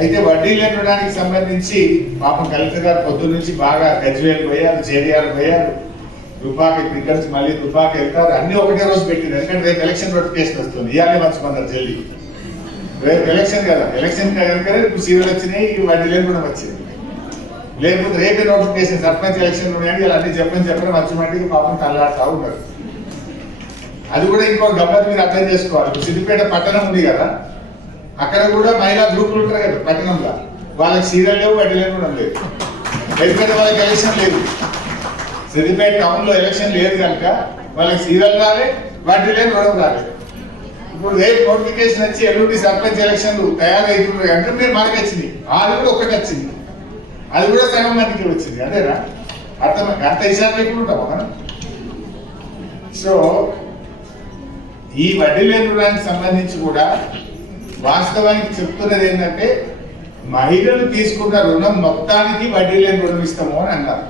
అయితే వడ్డీ లేనడానికి సంబంధించి పాపం కలెక్టర్ గారు పొద్దు నుంచి బాగా గజ్వేలు పోయారు చేరియాలు పోయారు. దుబ్బాకి ఇక్కడ మళ్ళీ దుబ్బాకి వెళ్తారు. అన్ని ఒకటే రోజు పెట్టింది. ఎందుకంటే రేపు ఎలక్షన్ నోటిఫికేషన్ వస్తుంది. ఇవాళ మర్చిపోతారు జల్లి రేపు ఎలక్షన్ కదా. ఎలక్షన్ కనుక ఇప్పుడు సీరియల్ వచ్చినాయి వడ్డీ లేని కూడా వచ్చింది. లేకపోతే రేపే నోటిఫికేషన్ సర్పంచ్ ఎలక్షన్ ఉన్నాయని ఇలా అన్ని చెప్పని చెప్పని మంచి పాపం తల్లాడుతూ ఉంటారు అది కూడా ఇంకో గమ్మత్ మీరు అర్థం చేసుకోవాలి. సిద్దిపేట పట్టణం ఉంది కదా. అక్కడ కూడా మహిళా గ్రూపులు ఉంటారు కదా పట్టణంలో. వాళ్ళకి సీరియల్ లేవు వడ్డీ లేని కూడా లేదు. ఎందుకంటే వాళ్ళకి ఎలక్షన్ లేదు. సిద్దిపేట టౌన్లో ఎలక్షన్ లేదు కనుక వాళ్ళకి సీరియల్ రాలే వడ్డీ లేని రుణం రాలేదు ఇప్పుడు రేపు నోటిఫికేషన్ వచ్చి ఎల్లుండి సర్పంచ్ ఎలక్షన్లు తయారవుతున్నాయి అంటే మీరు మనకి వచ్చింది. ఆరు కూడా ఒకటి వచ్చింది. అది కూడా సగం మందికి వచ్చింది. అదేనా అర్థం అంత విషయాలు లేకుండా ఉంటామా మనం? సో ఈ వడ్డీ లేని రుణానికి సంబంధించి కూడా వాస్తవానికి చెప్తున్నది ఏంటంటే మహిళలు తీసుకున్న రుణం మొత్తానికి వడ్డీ లేని రుణం ఇస్తాము అని అన్నారు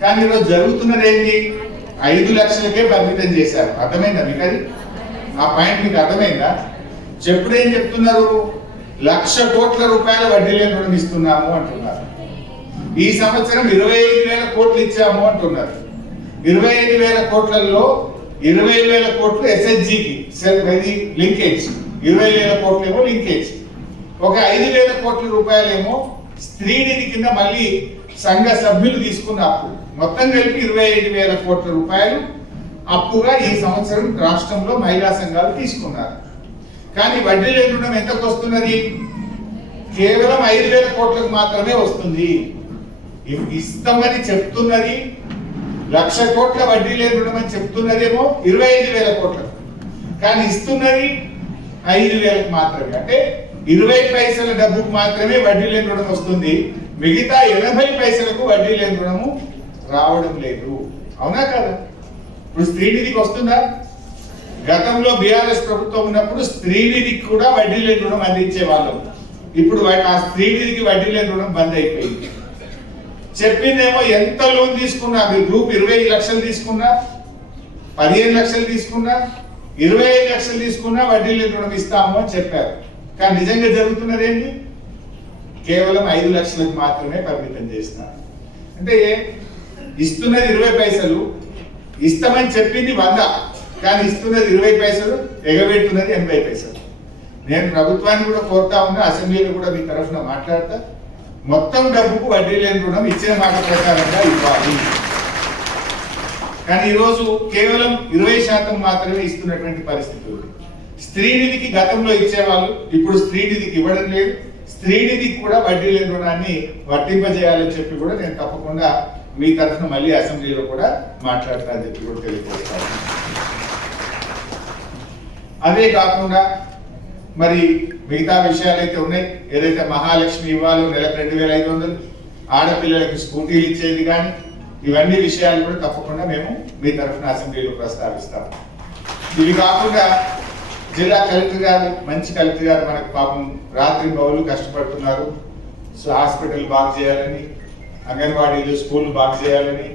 కానీ ఈరోజు జరుగుతున్నది ఏంటి? ఐదు లక్షలకే పరిమితం చేశారు. అర్థమైందా మీకు అది? ఆ పాయింట్ మీకు అర్థమైందా? చెప్పుడు ఏం చెప్తున్నారు? లక్ష కోట్ల రూపాయల వడ్డీ లేని రుణం ఇస్తున్నాము అంటున్నారు. ఈ సంవత్సరం ఇరవై ఐదు వేల కోట్లు ఇచ్చాము అంటున్నారు. ఇరవై ఐదు వేల కోట్లలో ఇరవై వేల కోట్లు ఎస్హెచ్జికి లింకేజ్. ఇరవై వేల కోట్లు ఏమో లింకేజ్. ఒక ఐదు వేల కోట్ల రూపాయలేమో స్త్రీ నిధి కింద మళ్ళీ సంఘ సభ్యులు తీసుకున్న అప్పు. మొత్తం కలిపి ఇరవై ఐదు వేల కోట్ల రూపాయలు అప్పుగా ఈ సంవత్సరం రాష్ట్రంలో మహిళా సంఘాలు తీసుకున్నారు. కానీ వడ్డీ లేని రుణం ఎంతకు వస్తున్నది? కేవలం ఐదు వేల కోట్లకు మాత్రమే వస్తుంది. ఇస్తామని చెప్తున్నది లక్ష కోట్ల వడ్డీ లేని రుణం అని చెప్తున్నదేమో ఇరవై ఐదు వేల కోట్లకు. కానీ ఇస్తున్నది ఐదు వేలకు మాత్రమే. అంటే ఇరవై పైసల డబ్బుకు మాత్రమే వడ్డీ లేని రుణం వస్తుంది. మిగతా ఎనభై పైసలకు వడ్డీ లేని రుణము రావడం లేదు. అవునా కదా? ఇప్పుడు స్త్రీ నిధికి వస్తుందా? గతంలో బీఆర్ఎస్ ప్రభుత్వం ఉన్నప్పుడు స్త్రీ నిధికి కూడా వడ్డీ లేని రుణం అందించే వాళ్ళం ఇప్పుడు ఆ స్త్రీ నిధికి వడ్డీ లేని రుణం బంద్ అయిపోయింది. చెప్పిందేమో ఎంత లోన్ తీసుకున్నా? మీరు గ్రూప్ ఇరవై ఐదు లక్షలు తీసుకున్నా? పదిహేను లక్షలు తీసుకున్నా? ఇరవై ఐదు లక్షలు తీసుకున్నా వడ్డీ లేని రుణం ఇస్తాము అని చెప్పారు. కానీ నిజంగా జరుగుతున్నది ఏంటి? కేవలం ఐదు లక్షలకు మాత్రమే పరిమితం చేస్తున్నారు. అంటే ఇస్తున్నది ఇరవై పైసలు ఇస్తామని చెప్పింది వంద కానీ ఇస్తున్నది ఇరవై పైసలు ఎగబెట్టున్నది ఎనభై పైసలు. నేను ప్రభుత్వాన్ని కూడా కోరుతా ఉన్నా అసెంబ్లీలో కూడా మీ తరఫున మాట్లాడతా. మొత్తం డబ్బుకు వడ్డీ లేని రుణం ఇచ్చిన మాట ప్రకారంగా ఇవ్వాలి. కానీ ఈరోజు కేవలం ఇరవై శాతం మాత్రమే ఇస్తున్నటువంటి పరిస్థితి ఉంది. స్త్రీ నిధికి గతంలో ఇచ్చేవాళ్ళు ఇప్పుడు స్త్రీ నిధికి ఇవ్వడం లేదు. స్త్రీ నిధికి కూడా వడ్డీ లేని రుణాన్ని వర్తింపజేయాలని చెప్పి కూడా నేను తప్పకుండా మీ తరఫున మళ్ళీ అసెంబ్లీలో కూడా మాట్లాడతానని చెప్పి కూడా తెలియజేస్తాను. అదే కాకుండా మరి మిగతా విషయాలు అయితే ఉన్నాయి. ఏదైతే మహాలక్ష్మి ఇవ్వాలో నెలకు రెండు వేల ఐదు వందలు ఆడపిల్లలకి స్కూటీలు ఇచ్చేది కానీ ఇవన్నీ విషయాలు కూడా తప్పకుండా మేము మీ తరఫున అసెంబ్లీలో ప్రస్తావిస్తాం. ఇవి కాకుండా జిల్లా కలెక్టర్ గారు మంచి కలెక్టర్ గారు మనకు పాపం రాత్రి బౌలు కష్టపడుతున్నారు. సో హాస్పిటల్ బాగు చేయాలని అంగన్వాడీలు స్కూల్ బాగు చేయాలని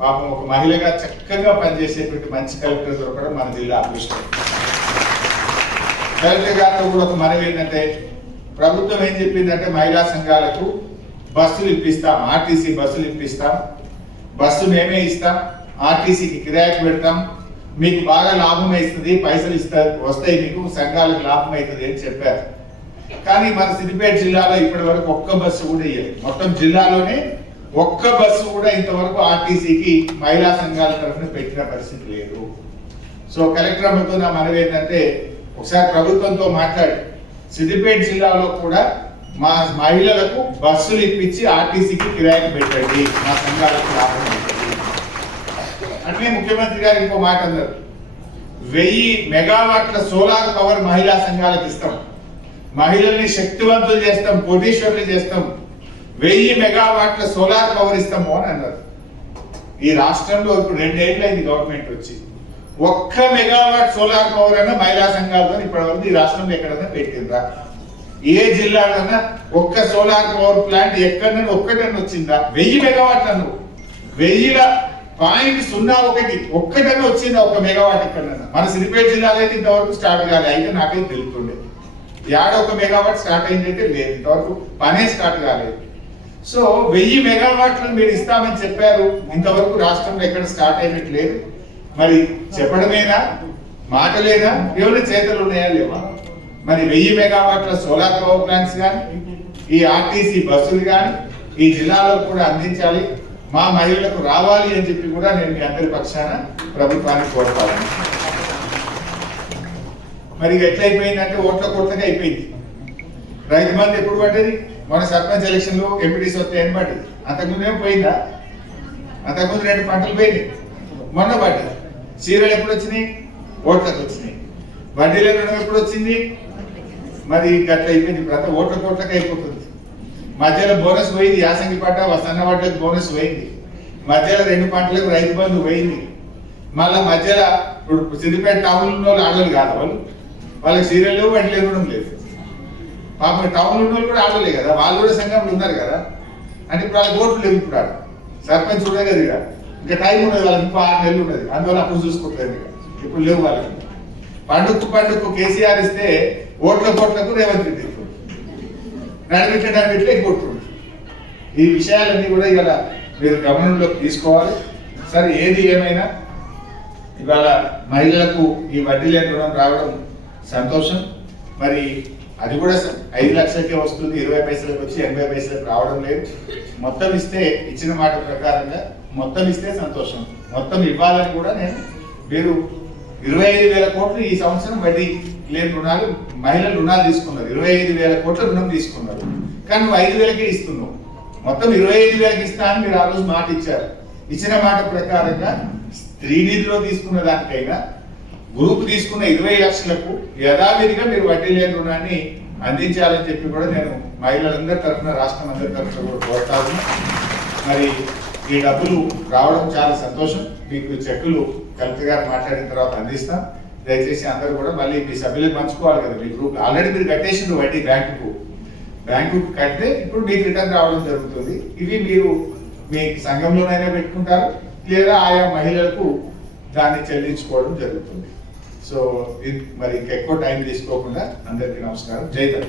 పాపం ఒక మహిళగా చక్కగా పనిచేసేటువంటి మంచి కలెక్టర్ దొరకడం మన జిల్లా అదృష్టం. కలెక్టర్ గారితో కూడా ఒక మనవి ఏంటంటే ప్రభుత్వం ఏం చెప్పిందంటే మహిళా సంఘాలకు బస్సులు ఇప్పిస్తాం ఆర్టీసీ బస్సులు ఇప్పిస్తాం. బస్సు మేమే ఇస్తాం ఆర్టీసీకి కిరాయికి పెడతాం. మీకు బాగా లాభం అవుతుంది పైసలు ఇస్తారు వస్తాయి మీకు సంఘాలకు లాభం అవుతుంది అని చెప్పారు. కానీ మన సిద్దిపేట జిల్లాలో ఇప్పటి వరకు ఒక్క బస్సు కూడా ఇయ్యలేదు. మొత్తం జిల్లాలోనే ఒక్క బస్సు కూడా ఇంతవరకు ఆర్టీసీకి మహిళా సంఘాల తరఫున పెట్టిన పరిస్థితి లేదు. సో కలెక్టర్ అమ్మతో నా మనవి ఏంటంటే ఒకసారి ప్రభుత్వంతో మాట్లాడి సిద్దిపేట జిల్లాలో కూడా మా మహిళలకు బస్సులు ఇప్పించి ఆర్టీసీకి కిరాయికి పెట్టండి. మా సంఘాలకు లాభం అట్లే ముఖ్యమంత్రి గారు ఇంకో మాట అన్నారు. వెయ్యి మెగావాట్ల సోలార్ పవర్ మహిళా సంఘాలకు ఇస్తాం. మహిళల్ని శక్తివంతులు చేస్తాం కోటీశ్వర్లు చేస్తాం. వెయ్యి మెగావాట్ల సోలార్ పవర్ ఇస్తాము అని అన్నారు. ఈ రాష్ట్రంలో ఇప్పుడు రెండేళ్ళు గవర్నమెంట్ వచ్చి. ఒక్క మెగావాట్ సోలార్ పవర్ అన్న మహిళా సంఘాలతో ఇప్పటివరకు ఈ రాష్ట్రంలో ఎక్కడైనా పెట్టిందా ఏ జిల్లాలన్నా ఒక్క సోలార్ పవర్ ప్లాంట్ ఎక్కడన్నా ఒక్కటన్నా వచ్చిందా? వెయ్యి మెగావాట్లను అన్నావు వెయ్యిల పాయింట్ సున్నా ఒకటి ఒక్కటన్నా వచ్చిందా ఒక మెగావాట్ ఎక్కడన్నా? మన సిద్దిపేట జిల్లాలో అయితే ఇంతవరకు స్టార్ట్ కాలే. అయితే నాకైతే తెలుస్తుండే. యాడ ఒక మెగావాట్ స్టార్ట్ అయింది అయితే లేదు. ఇంతవరకు పనే స్టార్ట్ కాలేదు. సో వెయ్యి మెగావాట్లను మీరు ఇస్తామని చెప్పారు. ఇంతవరకు రాష్ట్రంలో ఎక్కడ స్టార్ట్ అయినట్టు లేదు. మరి చెప్పడమేనా? మాట లేదా ఎవరి చేతలు ఉన్నాయా లేవా? మరి వెయ్యి మెగావాట్ల సోలార్ పవర్ ప్లాంట్స్ కానీ ఈ ఆర్టీసీ బస్సులు కానీ ఈ జిల్లాలో కూడా అందించాలి. మా మహిళలకు రావాలి అని చెప్పి కూడా నేను మీ అందరి పక్షాన ప్రభుత్వానికి కోరుతాను. మరి ఇక ఎట్లయిపోయిందంటే ఓట్ల కొట్టగా అయిపోయింది. రైతు బంధు ఎప్పుడు పడ్డది? మన సర్పంచ్ ఎలక్షన్లో వస్తాయని పడ్డది? అంతకుముందు ఏం పోయిందా? అంతకుముందు రెండు పంటలు పోయినాయి. మొన్న పడ్డది. చీరలు ఎప్పుడు వచ్చినాయి? ఓట్లకు వచ్చినాయి. వడ్డీల రుణం ఎప్పుడు వచ్చింది? మరి గట్ల అయిపోయింది. ఇప్పుడు అంతా ఓట్ల కోట్లకి అయిపోతుంది. మధ్యలో బోనస్ పోయింది. యాసంగి పంట సన్న పంటలకు బోనస్ పోయింది. మధ్యలో రెండు పంటలకు రైతు బంధు పోయింది. మళ్ళా మధ్యలో ఇప్పుడు సిద్దిపేట టౌన్ ఉన్న వాళ్ళు ఆడలు కాదు వాళ్ళు. వాళ్ళకి సీరియల్ లేవు వడ్డీ కూడా లేదు. పాపం టౌన్ ఉన్న వాళ్ళు కూడా ఆడలే కదా. వాళ్ళు కూడా సంఘంలో ఉన్నారు కదా. అంటే ఇప్పుడు వాళ్ళకి ఓట్లు లేవు ఇప్పుడు ఆడ. సర్పంచ్ కూడా కదా ఇక ఇంకా టైం ఉండదు వాళ్ళకి. ఇంకో ఆరు నెలలు ఉండదు. అందువల్ల అప్పుడు చూసుకుంటారు ఇక. ఇప్పుడు లేవు వాళ్ళకి. పండుగకు పండుగకు కేసీఆర్ ఇస్తే ఓట్ల కోట్లకు రేవంత్ రెడ్డి ఇప్పుడు నడిపిట్లే నడిమిట్లే ఈ విషయాలన్నీ కూడా ఇవాళ మీరు గమనంలోకి తీసుకోవాలి. సరే ఏది ఏమైనా ఇవాళ మహిళలకు ఈ వడ్డీ లేని రుణం రావడం సంతోషం. మరి అది కూడా స- ఐదు లక్షలకే వస్తుంది ఇరవై పైసలకు వచ్చి ఎనభై పైసలకు రావడం లేదు. మొత్తం ఇస్తే ఇచ్చిన మాట ప్రకారంగా మొత్తం ఇస్తే సంతోషం. మొత్తం ఇవ్వాలని కూడా నేను మీరు ఇరవై ఐదు వేల కోట్లు ఈ సంవత్సరం వడ్డీ. లేని రుణాలు మహిళలు రుణాలు తీసుకున్నారు. ఇరవై ఐదు వేల కోట్ల రుణం తీసుకున్నారు. కానీ నువ్వు ఐదు వేలకే ఇస్తున్నావు. మొత్తం ఇరవై ఐదు వేలకి ఇస్తా అని మీరు ఆ రోజు మాట ఇచ్చారు. ఇచ్చిన మాట ప్రకారంగా స్త్రీ నిధిలో తీసుకున్న దానికైనా గ్రూప్ తీసుకున్న ఇరవై లక్షలకు యథావిధిగా మీరు వడ్డీ లేని రుణాన్ని అందించాలని చెప్పి కూడా నేను మహిళలందరి తరఫున రాష్ట్రం అందరి తరఫున కూడా కోరుతాను మరి ఈ డబ్బులు రావడం చాలా సంతోషం. మీకు చెక్కులు కలెక్టర్ గారు మాట్లాడిన తర్వాత అందిస్తాం. దయచేసి అందరూ కూడా మళ్ళీ మీ సభ్యులకు పంచుకోవాలి కదా మీ గ్రూప్ ఆల్రెడీ మీరు కట్టేసిండ్రు వడ్డీ బ్యాంకుకు. బ్యాంకుకు కడితే ఇప్పుడు మీకు రిటర్న్ రావడం జరుగుతుంది. ఇవి మీరు మీ సంఘంలోనైనా పెట్టుకుంటారు లేదా ఆయా మహిళలకు దాన్ని చెల్లించుకోవడం జరుగుతుంది. సో ఇది మరి ఇంకెక్కువ టైం తీసుకోకుండా అందరికీ నమస్కారం. జై దగ్గర